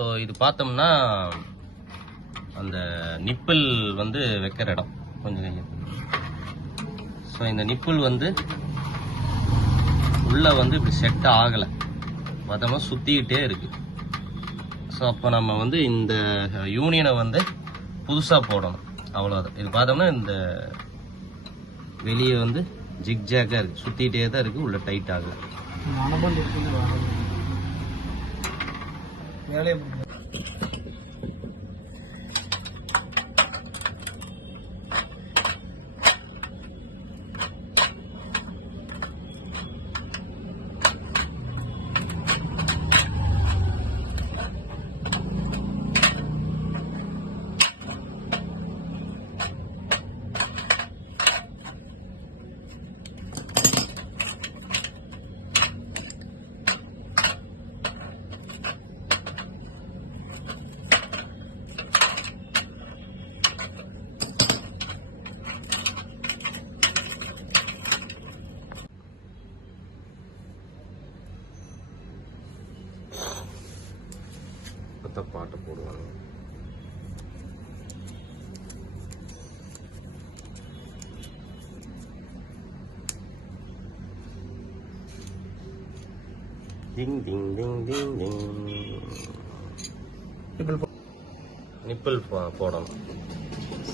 So இது பார்த்தோம்னா அந்த நிப்பிள் வந்து வைக்கிற இடம் கொஞ்சம் கையில். ஸோ இந்த நிப்பிள் வந்து உள்ளே வந்து இப்படி செட் ஆகலை, பார்த்தோம்னா சுற்றிக்கிட்டே இருக்குது. ஸோ அப்போ நம்ம வந்து இந்த யூனியனை வந்து புதுசாக போடணும், அவ்வளோதான். இது பார்த்தோம்னா இந்த வெளியே வந்து ஜிக்ஜாக்காக இருக்குது, சுற்றிக்கிட்டே தான் இருக்குது, உள்ள டைட் ஆகலை. பாட்டு போடுவாங்க. டிங் டிங் டிங் டிங் டிங். நிப்பிள் போடணும்.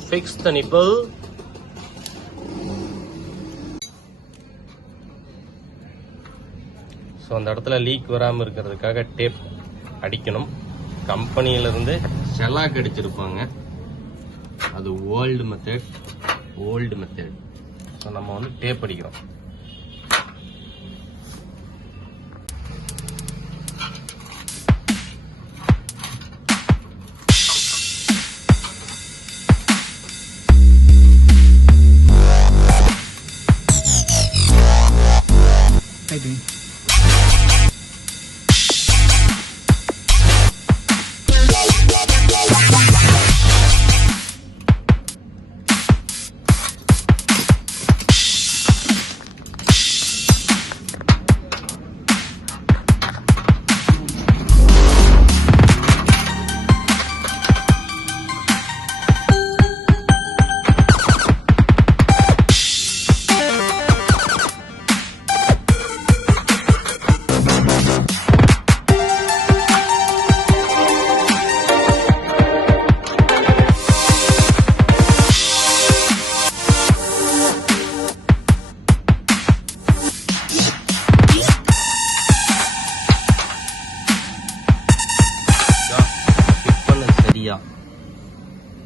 Fix the nibble. ஸோ அந்த இடத்துல லீக் வராமல் இருக்கிறதுக்காக டேப் அடிக்கணும். கம்பெனியிலிருந்து ஷெல்லாக் அடிச்சிருப்பாங்க, அது ஓல்டு மெத்தட். ஸோ நம்ம வந்து டேப் அடிக்கிறோம்.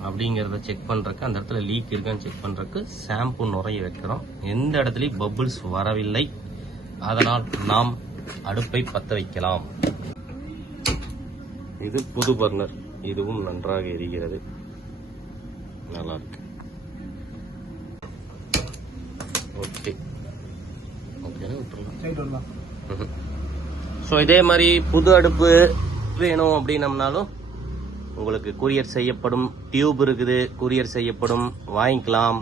அப்படிங்கிறத செக் பண்றதுக்கு, அந்த இடத்துல லீக் இருக்கான்னு செக் பண்றதுக்கு ஷாம்பு நுரைய வைக்கிறோம். எந்த இடத்துலயும் பபிள்ஸ் வரவில்லை, அதனால் நாம் அடுப்பை பற்ற வைக்கலாம். இது புது பர்னர், இதுவும் நன்றாக எரிகிறது, நல்லா இருக்கு. ஓகே விட்டுருலாம். ஸோ இதே மாதிரி புது அடுப்பு வேணும் அப்படின்னம்னாலும் உங்களுக்கு கொரியர் செய்யப்படும். டியூப் இருக்குது, கொரியர் செய்யப்படும், வாங்கிக்கலாம்.